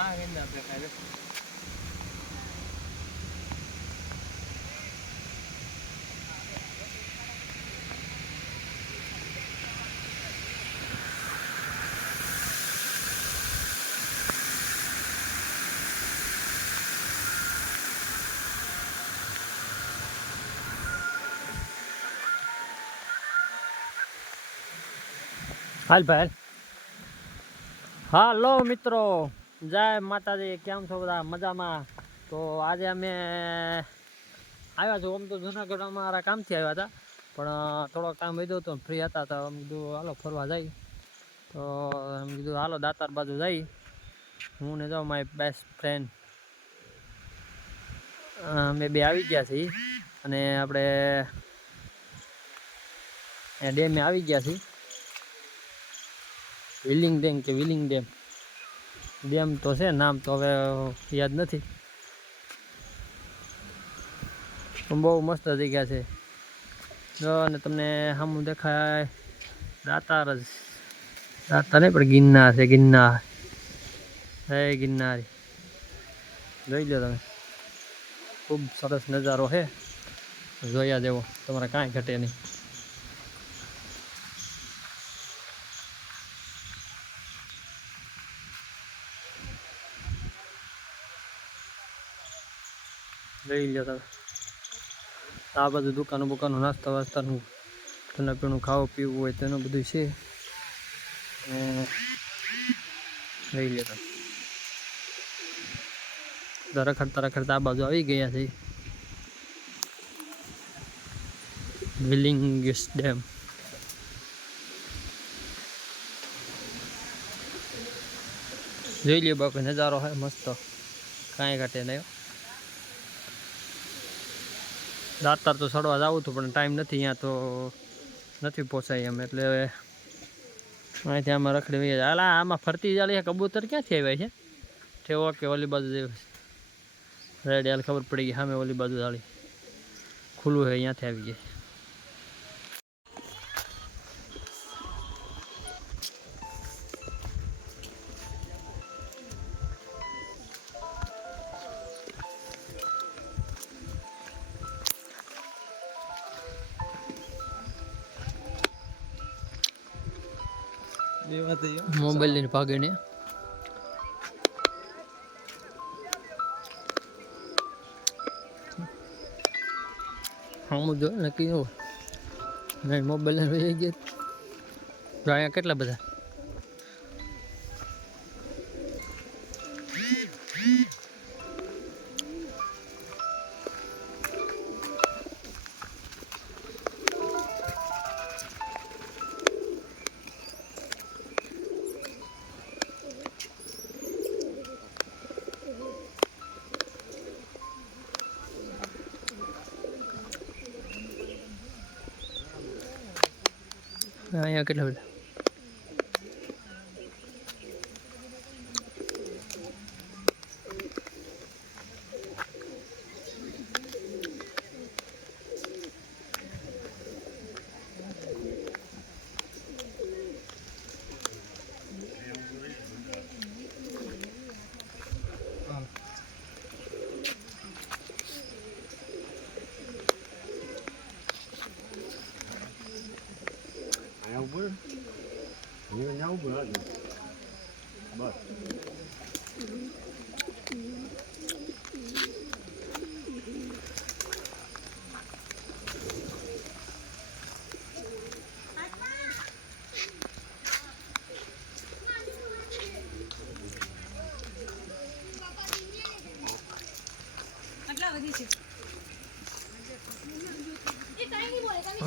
હા ગિરનાર દેખાય છે હાલ ભાઈ હાલો મિત્રો જય માતાજી, કેમ છો બધા? મજામાં? તો આજે અમે આવ્યા છું આમ તો જુનાગઢ અમારા કામથી આવ્યા હતા. પણ થોડો કામ વધ્યો હતો ફ્રી હતા તો અમે કીધું, હાલો, ફરવા જાય તો એમ કીધું, હાલો, દાતાર બાજુ જઈ હું ને જાઉં મારી બેસ્ટ ફ્રેન્ડ અમે બે આવી ગયા છીએ. અને આપણે ડેમે આવી ગયા છીએ. વિલિંગ ડેમ કે વિલિંગ ડેમ? ડેમ તો છે, નામ તો હવે યાદ નથી. બહુ મસ્ત જગ્યા છે. અને તમને સામું દેખાય દાતાર જ. દાતા નહીં, પણ ગિરનાર છે, ગિરનાર. હે, ગિરનારી. જોઈ લો તમે. ખૂબ સરસ નજારો છે. જોયા જેવો. તમારે કાંઈ ઘટે નહીં. લઈ લો તમે. આ બધું દુકાનો બુકાનો નાસ્તા વાસ્તાનું ઠંડા પીણું, ખાવું પીવું હોય તેનું બધું છે. રહી લઈ લો તમે. રખડતા રખડતા આ બાજુ આવી ગયા છે. વિલિંગસ ડેમ. જોઈ લ્યો બાકી નજારો હોય મસ્ત. કાંઈ ઘટે નહીં હો. દાતાર તો સડવા જવું હતું પણ ટાઈમ નથી અહીંયા તો નથી પહોંચાય એમ, એટલે અહીંથી આમાં રખડી વહી અલા આમાં ફરતી જાળી કબૂતર ક્યાંથી આવ્યા છે? છે ઓકે, ઓલી બાજુ જે રેડ હાલ ખબર પડી ગઈ, સામે ઓલી બાજુ ચાલી ખુલ્લું છે, અહીંયાથી આવી ગઈ. મોબાઈલ લઈને ભાગે ને. હું જો નક્કી નહીં મોબાઈલ લઈને ગયા. તો અહીંયા કેટલા બધા? અહીંયા કેટલા બધા ઉપર અહીંયા ઉપર હાજર બસ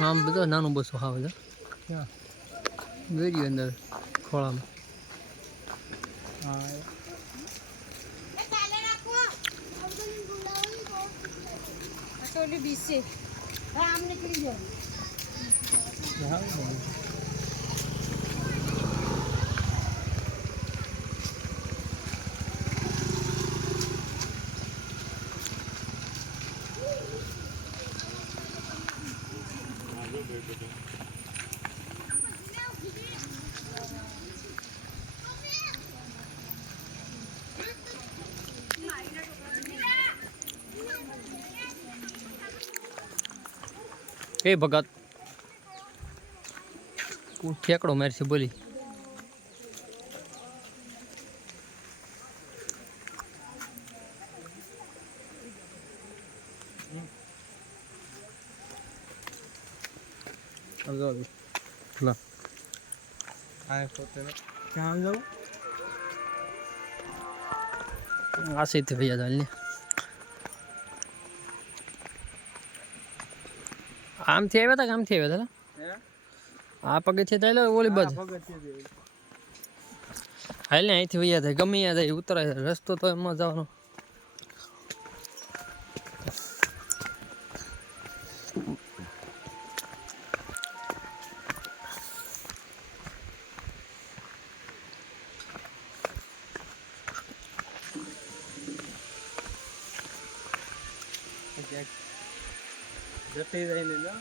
આમ બધો નાનું બસો આવે છે. ഇന്നത് ചെയ്യുന്നത് കോളാണ് Thank you. એ ભગત? ઠેકડો મારશે બોલી. લા ક્યાં જાઉં આ સીધી ભૈયા ચાલ ને આમથી આવ્યા હતા કે આમથી આવ્યા હતા આ પગથિયે ચાલે ઓલી બાજુ હાલ ને અહીંથી વૈયા થાય ગમે ત્યાં જાય ઉતરાય રસ્તો તો એમાં જવાનો. જતી રહીને ના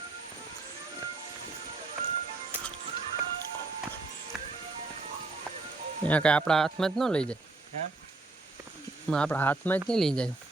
અહીંયા કાંઈ આપણા હાથમાં જ ન લઈ જાય હે આપણા હાથમાં જ નહીં લઈ જાય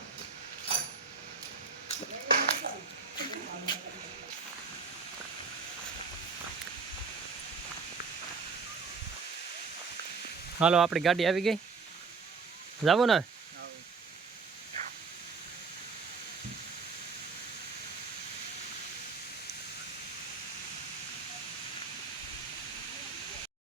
હાલો આપણી ગાડી આવી ગઈ. જાવું ને.